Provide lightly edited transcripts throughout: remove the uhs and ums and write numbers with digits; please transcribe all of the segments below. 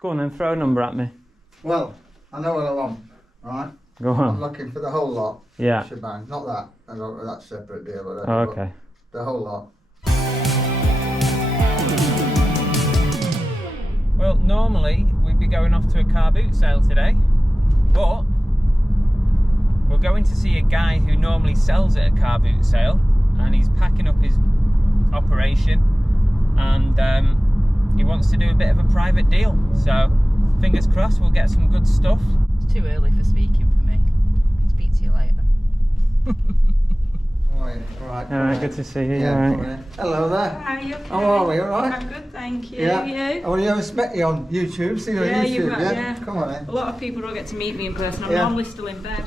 Go on then, throw a number at me. Well, I know what I want, right? Go on. I'm looking for the whole lot. Yeah. Shebang. Not that. That's a separate deal. Whatever, Oh, okay. The whole lot. Well, normally we'd be going off to a car boot sale today, but we're going to see a guy who normally sells at a car boot sale, and he's packing up his operation, and he wants to do a bit of a private deal. So fingers crossed we'll get some good stuff. It's too early for speaking for me. Speak to you later. Alright, Good to see you. Yeah, Alright. hello there. Hi, you okay? How are we? Alright? I'm good, thank you. Yeah. You? Oh, you ever met you on YouTube? See you on Yeah, YouTube, you've met- yeah. Come on then. A lot of people don't get to meet me in person. I'm Yeah. normally still in bed.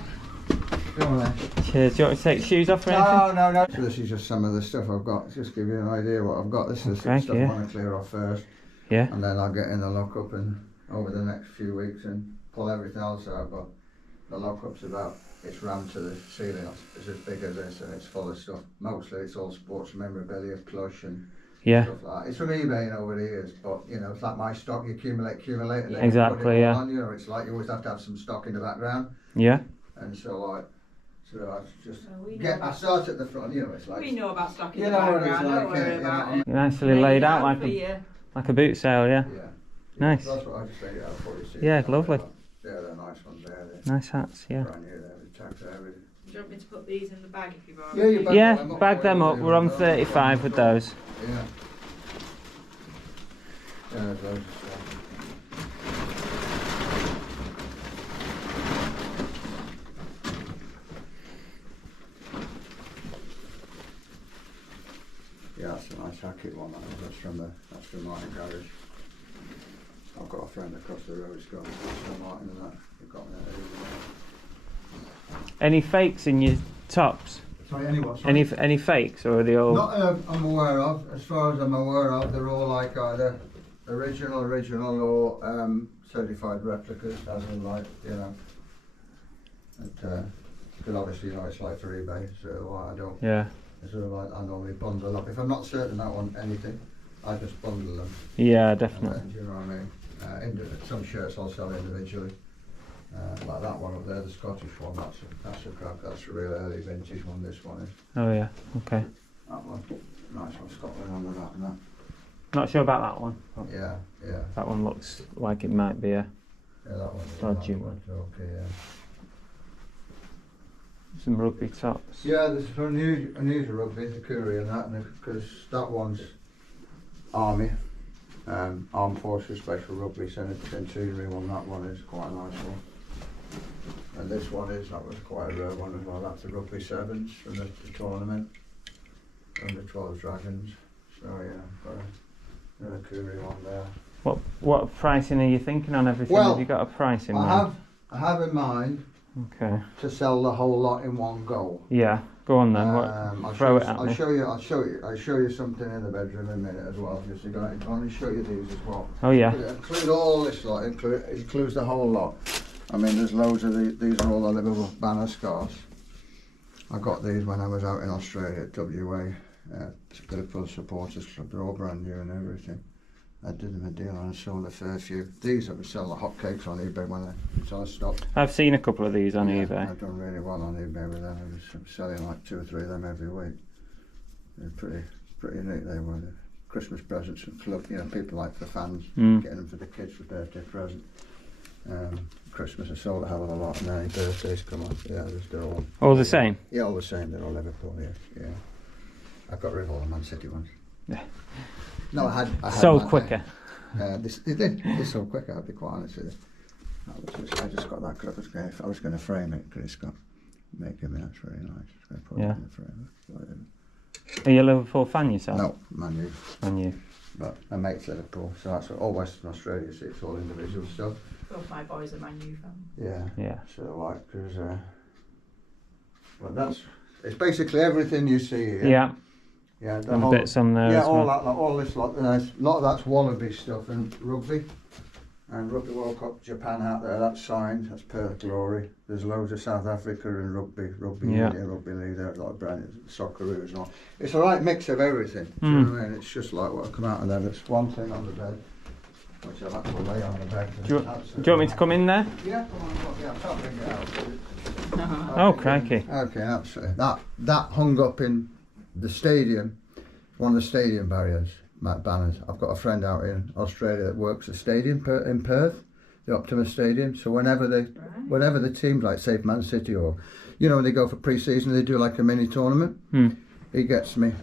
Come on then. Cheers. Do you want to take shoes off or anything? No. So this is just some of the stuff I've got. Just give you an idea what I've got. This is Okay, the stuff yeah. I want to clear off first. Yeah. And then I'll get in the lockup and over the next few weeks and pull everything else out. But the lockup's about, it's rammed to the ceiling. It's as big as this and it's full of stuff. Mostly it's all sports memorabilia, plush and Yeah. stuff like that. It's from eBay over the years, but you know, it's like my stock, you accumulate, and then you Exactly, put it all yeah. on, you know, it's like you always have to have some stock in the background. Yeah. And so like, so I just we know I start at the front, you know, it's like, We know about stock in you the know what it's background, like, don't worry you about know, it. Nicely laid out like a boot sale, yeah. yeah. Nice. That's what I just laid out for you. See, Yeah, lovely. Yeah, they're nice ones there. They're Nice hats, yeah. brand new there, the tags and everything. Do you want me to put these in the bag if you've Yeah, already? you bag Yeah, them up bag for them you, up. We're on don't 35 with those. Yeah. Yeah, there's loads of stuff. Yeah, that's a nice Hackett one. That's from my garage. I've got a friend across the road who's got Aston Martin and that. They've got me there. Any fakes in your tops? Sorry, any Any fakes, or are they all? Not I'm aware of. As far as I'm aware of, they're all like either original or certified replicas, as in like, you know. Because obviously, you know, it's like for eBay, so I don't. Yeah. So like I normally bundle up. If I'm not certain I want anything, I just bundle them. Yeah, And definitely. then, do you know what I mean? Some shirts I'll sell individually. Like that one up there, the Scottish one. That's a crack. That's a real early vintage one. This one is. Oh yeah. Okay. That one, nice one, Scotland on the that and that. Not sure about that one. Yeah. That one looks like it might be a Yeah, that one. Dodgy that one. Okay, yeah. some rugby tops. Yeah, there's unusual rugby, the Curry and that, because that one's Army, Armed Forces Special Rugby Centenary one. That one is quite a nice one. And this one that was quite a rare one as well. That's the Rugby Sevens from the tournament, from the 12 Dragons. So yeah, got another Curry one there. What pricing are you thinking on everything? Well, have you got a price in mind? I have in mind Okay. to sell the whole lot in one go. Yeah. Go on then. I'll Throw it at I'll me. show you something in the bedroom in a minute as well. Just to go. I want to show you these as well. Oh yeah. Include all this lot. Includes the whole lot. I mean, there's loads of these are all the Liverpool banner scarves. I got these when I was out in Australia at WA, Liverpool Supporters Club. They're all brand new and everything. I did them a deal and I sold a fair few. These I would sell the hotcakes on eBay until I stopped. I've seen a couple of these on Yeah, eBay. I've done really well on eBay with them. I was selling like 2 or 3 of them every week. They're pretty neat. They were the Christmas presents and club. You know, people like the fans getting them for the kids for birthday present. Christmas I sold a hell of a lot, and then birthdays come up. Yeah, they're All the same. Yeah, all the same. They're all Liverpool. Yeah. I got rid of all the Man City ones. Yeah. No, I had Sold quicker. This sold quicker. I'll be quite honest with you. I just got that because I was going to frame it because it's got making me. That's very nice. I was going to put it in the frame. Are you a Liverpool fan yourself? No, Man U. Man U. But my mate's Liverpool, so that's all Western Australia. See, it's all individual stuff. Both my boys are Man U fans. Yeah. So like, because well, it's basically everything you see here. Yeah. Yeah, the And whole, bits on there yeah, as all well. that, all this lot. A lot of that's Wallaby stuff and rugby World Cup Japan out there. That's signed. That's Perth Glory. There's loads of South Africa and rugby India, rugby league. There's a lot of brand Socceroos and all. It's a right mix of everything. Do you know what I mean? It's just like what come out of there. There's one thing on the bed. which I'll have to lay on the bed. Do you want me to come in there? Yeah, come on, look, yeah, I'll bring it out. Oh, crikey. Okay, absolutely. That hung up in the stadium, one of the stadium banners. I've got a friend out in Australia that works at stadium in Perth, the Optimus Stadium. So whenever the teams, like say Man City or, you know, when they go for pre-season, they do like a mini tournament. He gets me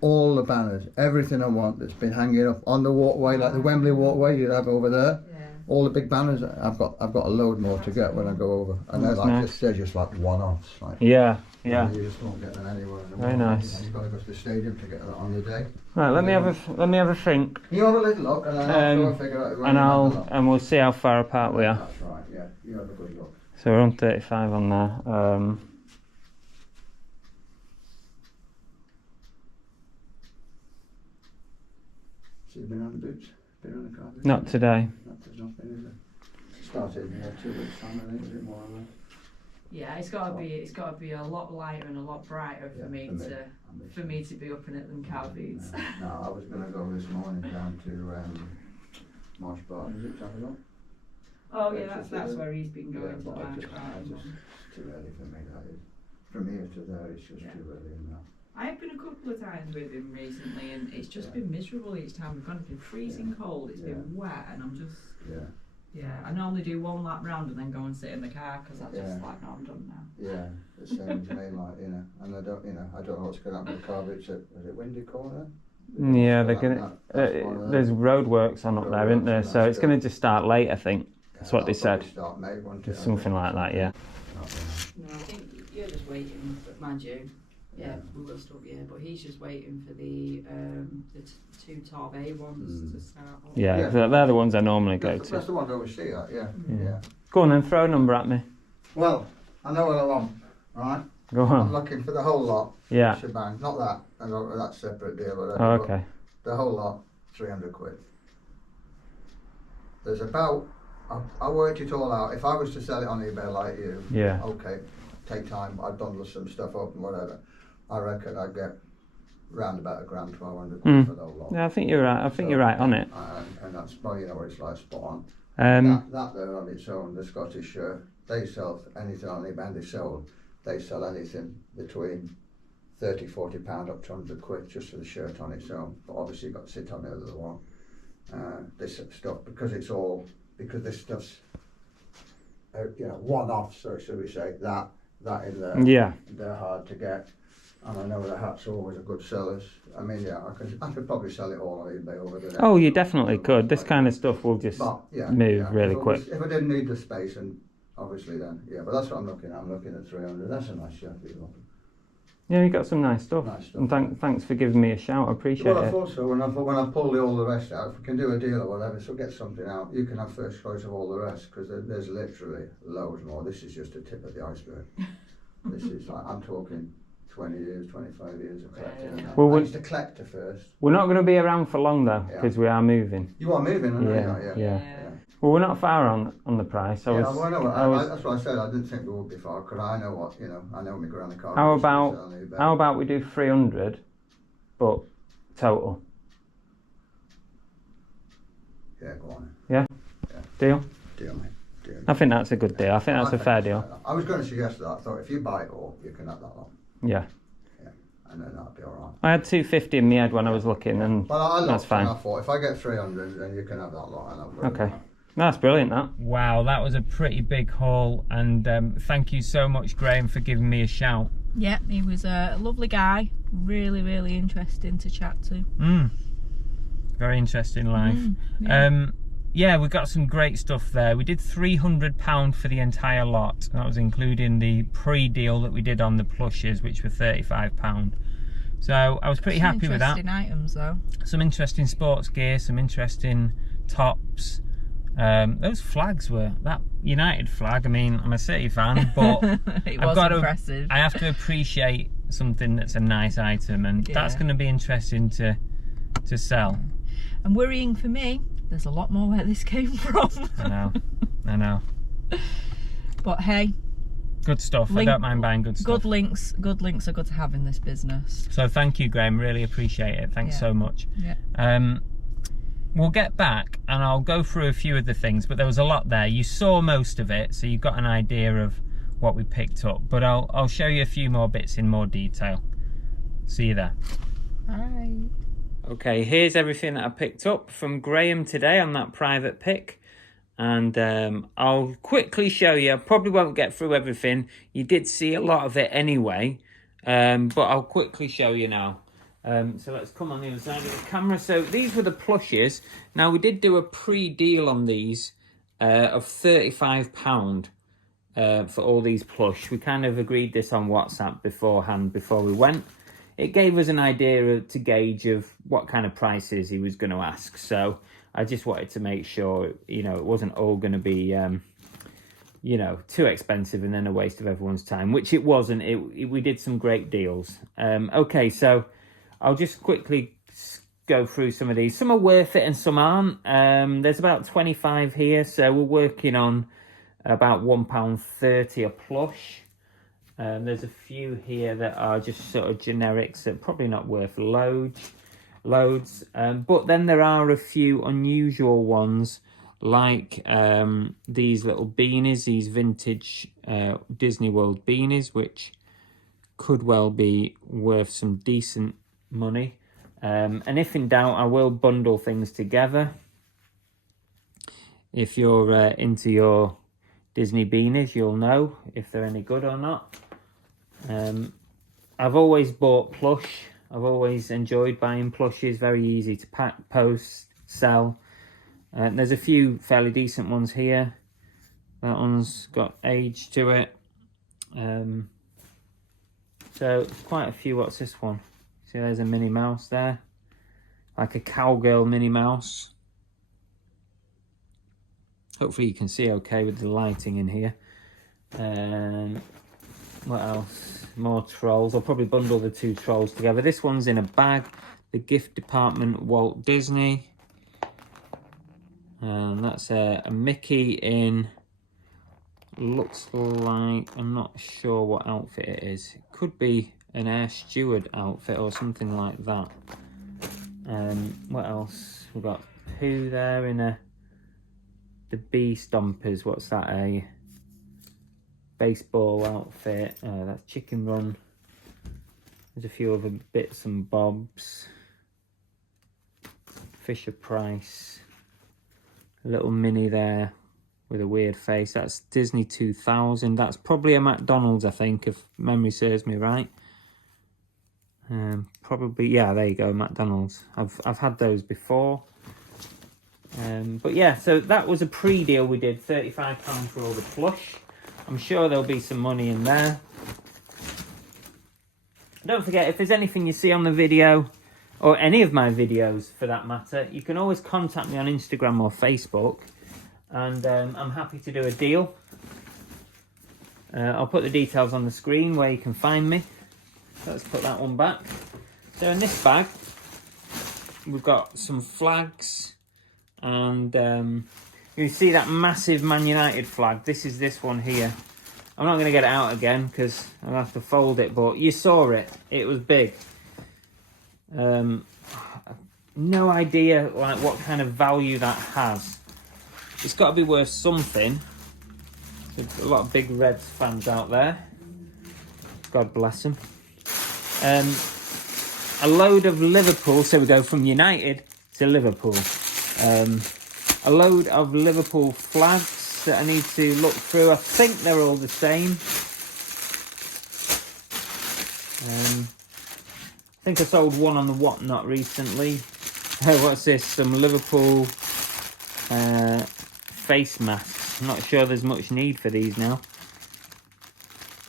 all the banners, everything I want that's been hanging up on the walkway, like the Wembley walkway you'd have over there. All the big banners. I've got a load more to get when I go over, and they're like they're just like one-offs. Like, yeah. You just won't get them anywhere in the world. Very nice. You've got to go to the stadium to get that on the day. Right, let me have a think. You have a little look, and then I'll figure out. And we'll see how far apart we are. That's right. Yeah, you have a good look. So we're on 35 on there. So you've been on the boots? Been on the car boots? Not today. There's nothing, is it? Started in 2 weeks time, I think, is it more or less? Yeah, it's got to be a lot lighter and a lot brighter for me to be up in it than car boots. No, I was going to go this morning down to Marsh Bar. Is it Travel? Oh yeah, that's where he's been going to Marsh It's too early for me, that is. From here to there, it's just too early enough. I've been a couple of times with him recently, and it's just been miserable each time we've gone. It's been freezing cold, it's been wet, and I'm just I normally do one lap round and then go and sit in the car because I just like, no, I'm done now. Yeah, the same to me, like, you know, and I don't know what's going to happen with the car boots. Is it windy corner? Yeah, they're gonna. There's roadworks on up there, isn't there? So it's going to just start late, I think. That's what they said. Start May, won't it? Something like that, yeah. No, I think you're just waiting, but mind you. Yeah, we will stop. Yeah, but he's just waiting for the 2 Top A ones to start. Yeah, they're the ones I normally go to. That's the ones I always see. Yeah. Go on then, throw a number at me. Well, I know what I want. Right. Go on. I'm looking for the whole lot. Yeah. Shebang. Not that. That's a separate deal. Whatever, oh, okay. The whole lot, 300 quid. There's about. I worked it all out. If I was to sell it on eBay like you. Yeah. Okay. Take time. I'd bundle some stuff up and whatever. I reckon I'd get round about $1,000, 1,200 quid for the whole lot. Yeah, I think you're right. I think you're right on it. And that's, well, you know what it's like, spot on. That there on its own, the Scottish shirt, they sell anything on eBay, they sell anything between £30, £40 up to 100 quid just for the shirt on its own. But obviously you've got to sit on the other one. This stuff, because this stuff's one-off, so should we say, that in there. Yeah. They're hard to get. And I know the hats are always a good sellers. I mean, I could probably sell it all on eBay over the next. Oh, you definitely could. This kind of stuff will just move really quick. If I didn't need the space, and obviously then, but that's what I'm looking at. I'm looking at 300. That's a nice shirt. Yeah, you got some nice stuff. And thanks for giving me a shout. I appreciate it. Well, I thought so. When I pull all the rest out, if we can do a deal or whatever, so get something out, you can have first choice of all the rest, because there's literally loads more. This is just a tip of the iceberg. This is like, I'm talking 20 years, 25 years of collecting. Well, I used to collect at first. We're not going to be around for long though, because we are moving. You are moving, I know. Yeah. Well, we're not far on the price. That's what I said. I didn't think we would be far, because I know I know my grand car. How about we do 300, but total? Yeah, go on. Yeah. Deal, mate. I think that's a good deal. I think that's a fair deal. I was going to suggest that. I thought if you buy it all, you can have that lot. Yeah. And then that'll be all right. I had 250 in my head when I was looking, and that's fine. I thought if I get 300, then you can have that lot. Okay. That's brilliant, that. Wow, that was a pretty big haul, and thank you so much, Graham, for giving me a shout. Yeah, he was a lovely guy. Really, really interesting to chat to. Very interesting life. Yeah, we got some great stuff there. We did £300 for the entire lot. That was including the pre-deal that we did on the plushes, which were £35. So I was pretty happy with that. Some interesting items though. Some interesting sports gear, some interesting tops. Those flags were, that United flag, I mean, I'm a City fan, but impressive. I have to appreciate something that's a nice item, and that's going to be interesting to sell. And worrying for me, there's a lot more where this came from. I know. But hey, good stuff. I don't mind buying good stuff. Good links are good to have in this business. So thank you, Graham. Really appreciate it. Thanks so much. we'll get back and I'll go through a few of the things, but there was a lot there. You saw most of it, so you got an idea of what we picked up, but I'll show you a few more bits in more detail. See you there. Bye. Okay, here's everything that I picked up from Graham today on that private pick. And I'll quickly show you. I probably won't get through everything. You did see a lot of it anyway, but I'll quickly show you now. So let's come on the other side of the camera. So these were the plushes. Now we did do a pre-deal on these of £35 for all these plush. We kind of agreed this on WhatsApp beforehand before we went. It gave us an idea to gauge of what kind of prices he was going to ask. So I just wanted to make sure, you know, it wasn't all going to be, you know, too expensive and then a waste of everyone's time, which it wasn't. We did some great deals. Okay, so I'll just quickly go through some of these. Some are worth it and some aren't. There's about 25 here, so we're working on about £1.30 a plush. There's a few here that are just sort of generics that are probably not worth loads. But then there are a few unusual ones, like these little beanies, these vintage Disney World beanies, which could well be worth some decent money. And if in doubt, I will bundle things together. If you're into your Disney beanies, you'll know if they're any good or not. I've always bought plush. I've always enjoyed buying plushes. Very easy to pack, post, sell. There's a few fairly decent ones here. That one's got age to it. So quite a few. What's this one? See, there's a Minnie Mouse there, like a cowgirl Minnie Mouse. Hopefully you can see okay with the lighting in here. What else? More trolls. I'll probably bundle the two trolls together. This one's in a bag. The gift department Walt Disney. And that's a Mickey in, looks like, I'm not sure what outfit it is. It could be an air steward outfit or something like that. What else? We've got Pooh there in the Bee Stompers. What's that? A baseball outfit. That's Chicken Run. There's a few other bits and bobs. Fisher Price. A little Minnie there with a weird face. That's Disney 2000. That's probably a McDonald's, I think, if memory serves me right. Probably, yeah, there you go, McDonald's. I've had those before. But yeah, so that was a pre-deal we did, £35 for all the plush. I'm sure there'll be some money in there. Don't forget, if there's anything you see on the video, or any of my videos for that matter, you can always contact me on Instagram or Facebook, and I'm happy to do a deal. I'll put the details on the screen where you can find me. Let's put that one back. So in this bag, we've got some flags, and you see that massive Man United flag. This is this one here. I'm not going to get it out again because I'll have to fold it, but you saw it. It was big. No idea like what kind of value that has. It's got to be worth something. There's a lot of big Reds fans out there. God bless them. A load of Liverpool, so we go from United to Liverpool. A load of Liverpool flags that I need to look through. I think they're all the same. I think I sold one on the Whatnot recently. What's this? Some Liverpool face masks. I'm not sure there's much need for these now.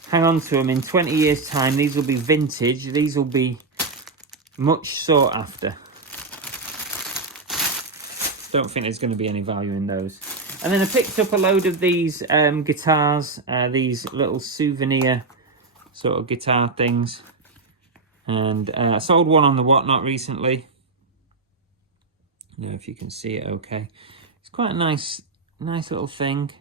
Hang on to them. In 20 years' time, these will be vintage. These will be much sought after. Don't think there's going to be any value in those. And then I picked up a load of these guitars, these little souvenir sort of guitar things. And I sold one on the Whatnot recently. I don't know if you can see it okay. It's quite a nice little thing.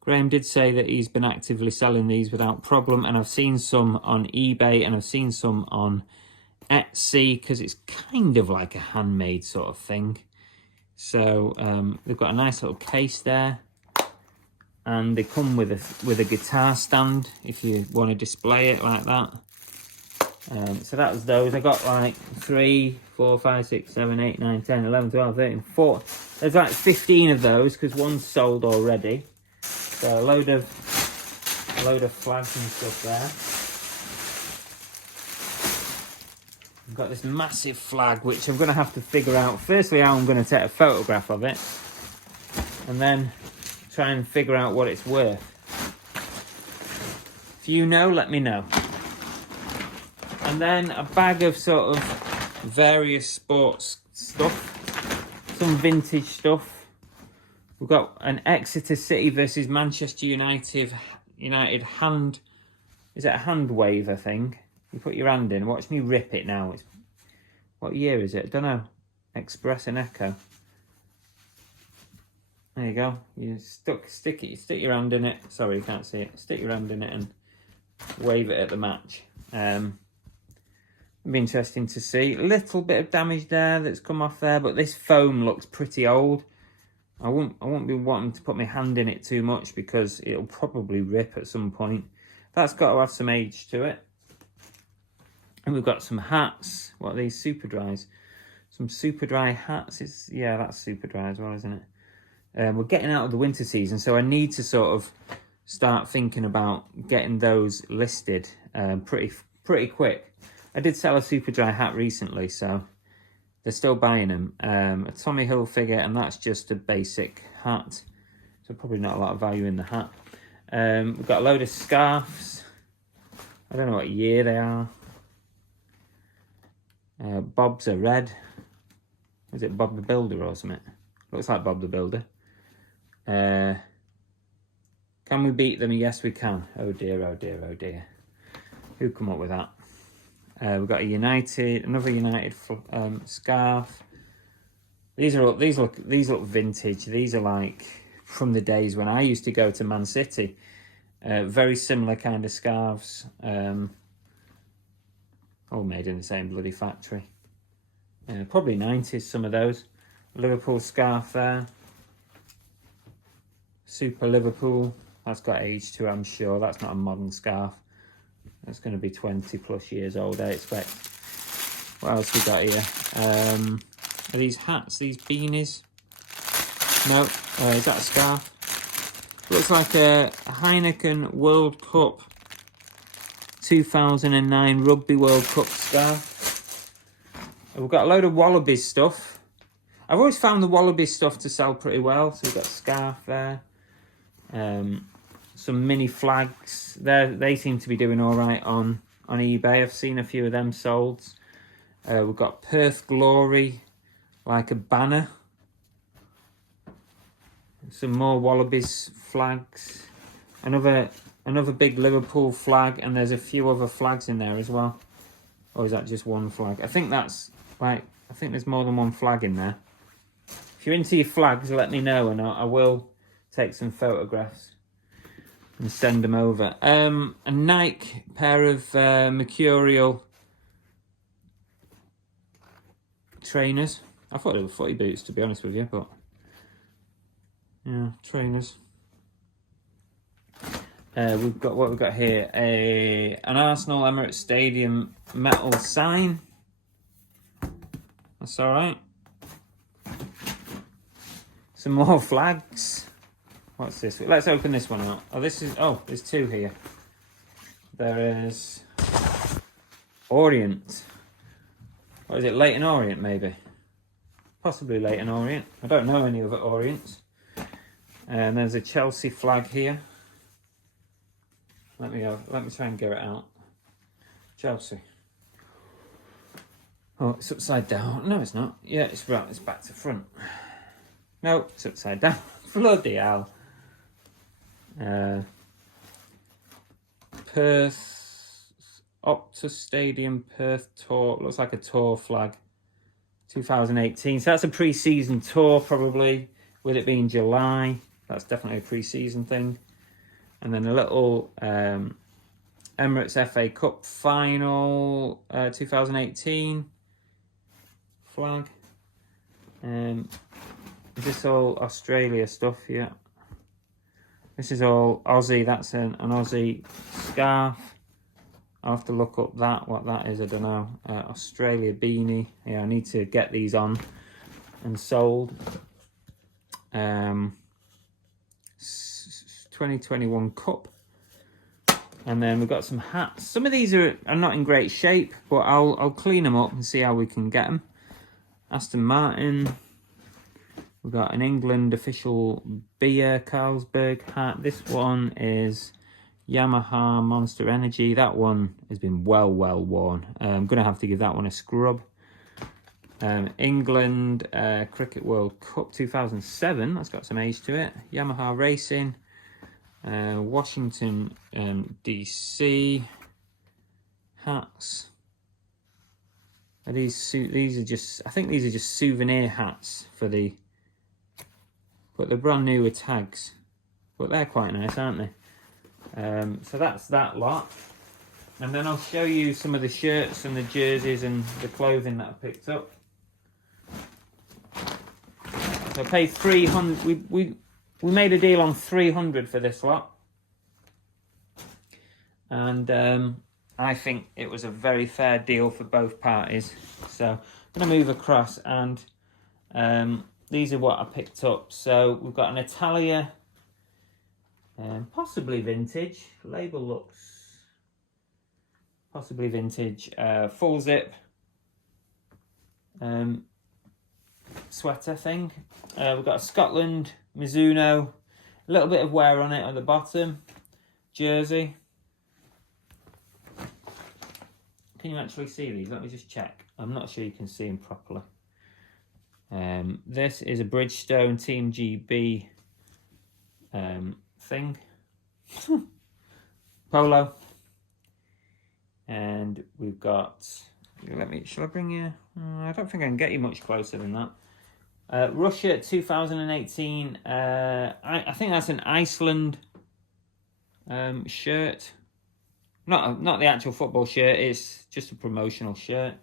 Graham did say that he's been actively selling these without problem, and I've seen some on eBay and I've seen some on Etsy because it's kind of like a handmade sort of thing. So they've got a nice little case there, and they come with a guitar stand if you want to display it like that. So that was those. I got like 3, 4, 5, 6, 7, 8, 9, 10, 11, 12, 13, 4. There's like 15 of those because one's sold already. So a load of flags and stuff there. I've got this massive flag which I'm going to have to figure out firstly how I'm going to take a photograph of it, and then try and figure out what it's worth. If you know, let me know. And then a bag of sort of various sports stuff, some vintage stuff. We've got an Exeter City versus Manchester United hand. Is it a hand waver thing? You put your hand in. Watch me rip it now. What year is it? I don't know. Express and Echo. There you go. You stick your hand in it. Sorry, you can't see it. Stick your hand in it and wave it at the match. It'd be interesting to see. A little bit of damage there that's come off there, but this foam looks pretty old. I won't be wanting to put my hand in it too much because it'll probably rip at some point. That's got to have some age to it. And we've got some hats. What are these? Super dries. Some super dry hats. Yeah, that's super dry as well, isn't it? We're getting out of the winter season, so I need to sort of start thinking about getting those listed pretty quick. I did sell a super dry hat recently, so they're still buying them. A Tommy Hilfiger, and that's just a basic hat, so probably not a lot of value in the hat. We've got a load of scarves. I don't know what year they are. Bob's are red. Is it Bob the Builder or something? Looks like Bob the Builder. Can we beat them? Yes, we can. Oh dear, oh dear, oh dear. Who come up with that? We've got another United scarf. These look vintage. These are like from the days when I used to go to Man City. Very similar kind of scarves. All made in the same bloody factory. Probably 90s, some of those. Liverpool scarf there. Super Liverpool. That's got age to it, I'm sure. That's not a modern scarf. That's going to be 20 plus years old, I expect. What else we got here? Are these hats, these beanies? No. Is that a scarf? Looks like a Heineken World Cup 2009 Rugby World Cup scarf. We've got a load of Wallabies stuff. I've always found the Wallabies stuff to sell pretty well. So we've got a scarf there. Some mini flags. They seem to be doing all right on eBay. I've seen a few of them sold. We've got Perth Glory, like a banner. Some more Wallabies flags. Another big Liverpool flag, and there's a few other flags in there as well. Or is that just one flag? I think there's more than one flag in there. If you're into your flags, let me know, and I will take some photographs and send them over. A Nike pair of Mercurial trainers. I thought they were footy boots, to be honest with you, but yeah, trainers. We've got here, an Arsenal Emirates Stadium metal sign. That's all right. Some more flags. What's this? Let's open this one out. There's two here. There is Orient. What is it? Leighton Orient, maybe? Possibly Leighton Orient. I don't know any other Orients. And there's a Chelsea flag here. Let me try and get it out. Chelsea. Oh, it's upside down. No, it's not. Yeah, it's right. It's back to front. No, it's upside down. Bloody hell. Perth Optus Stadium Perth tour. Looks like a tour flag. 2018. So that's a pre-season tour, probably. With it being July, that's definitely a pre-season thing. And then a little Emirates FA Cup final 2018 flag. Is this all Australia stuff? Yeah. This is all Aussie. That's an Aussie scarf. I'll have to look up what that is. I don't know. Australia beanie. Yeah, I need to get these on and sold. 2021 cup. And then we've got some hats. Some of these are not in great shape, but I'll clean them up and see how we can get them. Aston Martin. We've got an England official beer Carlsberg hat. This one is Yamaha Monster Energy. That one has been well worn. I'm going to have to give that one a scrub. England Cricket World Cup 2007. That's got some age to it. Yamaha Racing. Washington DC hats. These are just, I think these are just souvenir hats for the, but they're brand new with tags, but they're quite nice, aren't they? So that's that lot, and then I'll show you some of the shirts and the jerseys and the clothing that I picked up. So I paid 300. We made a deal on 300 for this lot, and I think it was a very fair deal for both parties. So I'm going to move across, and these are what I picked up. So we've got an Italia, possibly vintage. Label looks possibly vintage. Full zip sweater thing. We've got a Scotland Mizuno, a little bit of wear on it at the bottom. Jersey. Can you actually see these? Let me just check. I'm not sure you can see them properly. This is a Bridgestone Team GB thing. Polo. And we've got, shall I bring you? I don't think I can get you much closer than that. Russia 2018. I think that's an Iceland shirt. Not the actual football shirt, it's just a promotional shirt.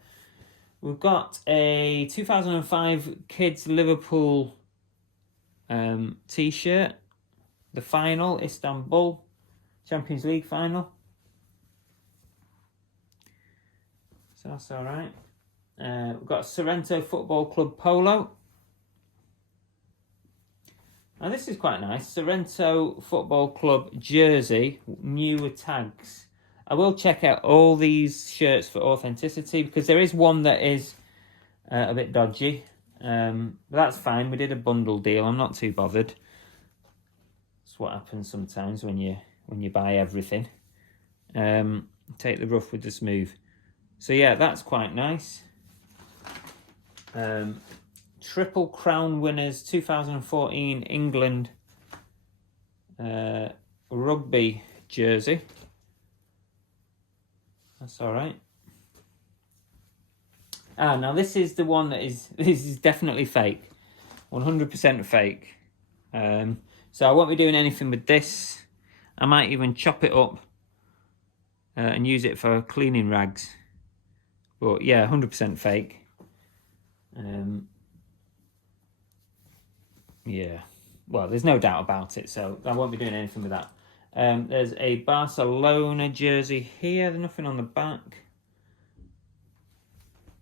We've got a 2005 Kids Liverpool t-shirt. The final, Istanbul Champions League final. So that's alright. We've got a Sorrento Football Club polo. Now this is quite nice. Sorrento Football Club jersey, new with tags. I will check out all these shirts for authenticity, because there is one that is a bit dodgy. But that's fine. We did a bundle deal. I'm not too bothered. That's what happens sometimes when you buy everything. Take the rough with the smooth. So yeah, that's quite nice. Triple Crown winners 2014 England rugby jersey. That's all right. Now this is the one this is definitely fake, 100% fake. So I won't be doing anything with this. I might even chop it up and use it for cleaning rags. But yeah, 100% fake. Yeah, well, there's no doubt about it, so I won't be doing anything with that. There's a Barcelona jersey here. There's nothing on the back.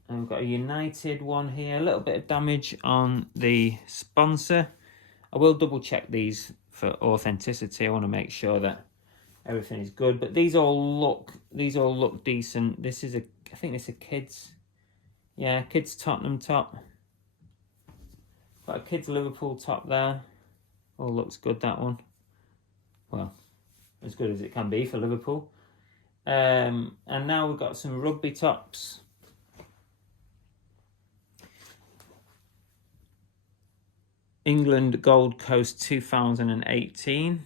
And we've got a United one here. A little bit of damage on the sponsor. I will double check these for authenticity. I want to make sure that everything is good. But these all look decent. This is I think this is a kids. Yeah, kids Tottenham top. Got a kids Liverpool top there. All looks good, that one. Well, as good as it can be for Liverpool. And now we've got some rugby tops. England Gold Coast 2018.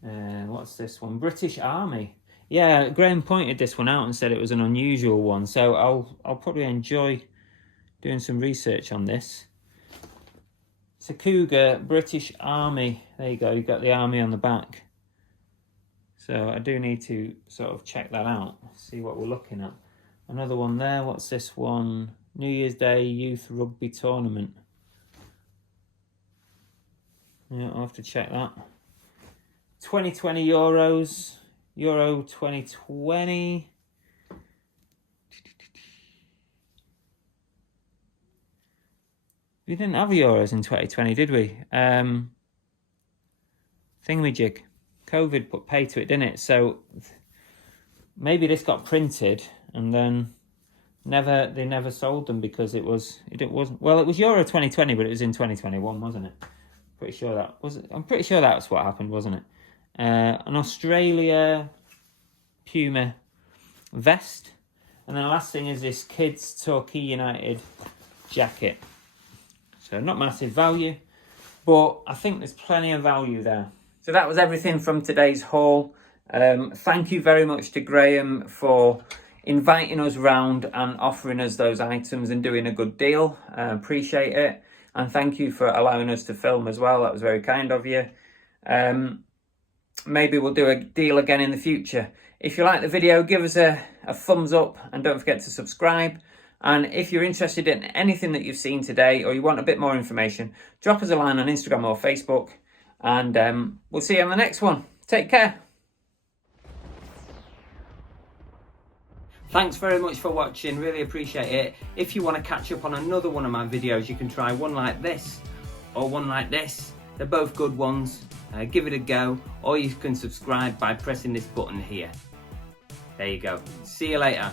What's this one? British Army. Yeah, Graham pointed this one out and said it was an unusual one, so I'll probably enjoy doing some research on this. Cougar British Army. There you go, you've got the army on the back. So I do need to sort of check that out, see what we're looking at. Another one there, what's this one? New Year's Day Youth Rugby Tournament. Yeah, I'll have to check that. 2020 euros. Euro 2020. We didn't have euros in 2020, did we? Thingamajig. COVID put pay to it, didn't it? So maybe this got printed and then they never sold them because it wasn't, well, it was Euro 2020, but it was in 2021, wasn't it? Pretty sure that was it. I'm pretty sure that's what happened, wasn't it? An Australia Puma vest, and then the last thing is this kids Torquay United jacket. So not massive value, but I think there's plenty of value there. So that was everything from today's haul. Thank you very much to Graham for inviting us round and offering us those items and doing a good deal. Appreciate it. And thank you for allowing us to film as well. That was very kind of you. Maybe we'll do a deal again in the future. If you like the video, give us a thumbs up and don't forget to subscribe. And if you're interested in anything that you've seen today or you want a bit more information, drop us a line on Instagram or Facebook. And we'll see you on the next one. Take care. Thanks very much for watching, really appreciate it. If you want to catch up on another one of my videos, you can try one like this or one like this. They're both good ones. Give it a go, or you can subscribe by pressing this button here. There you go. See you later.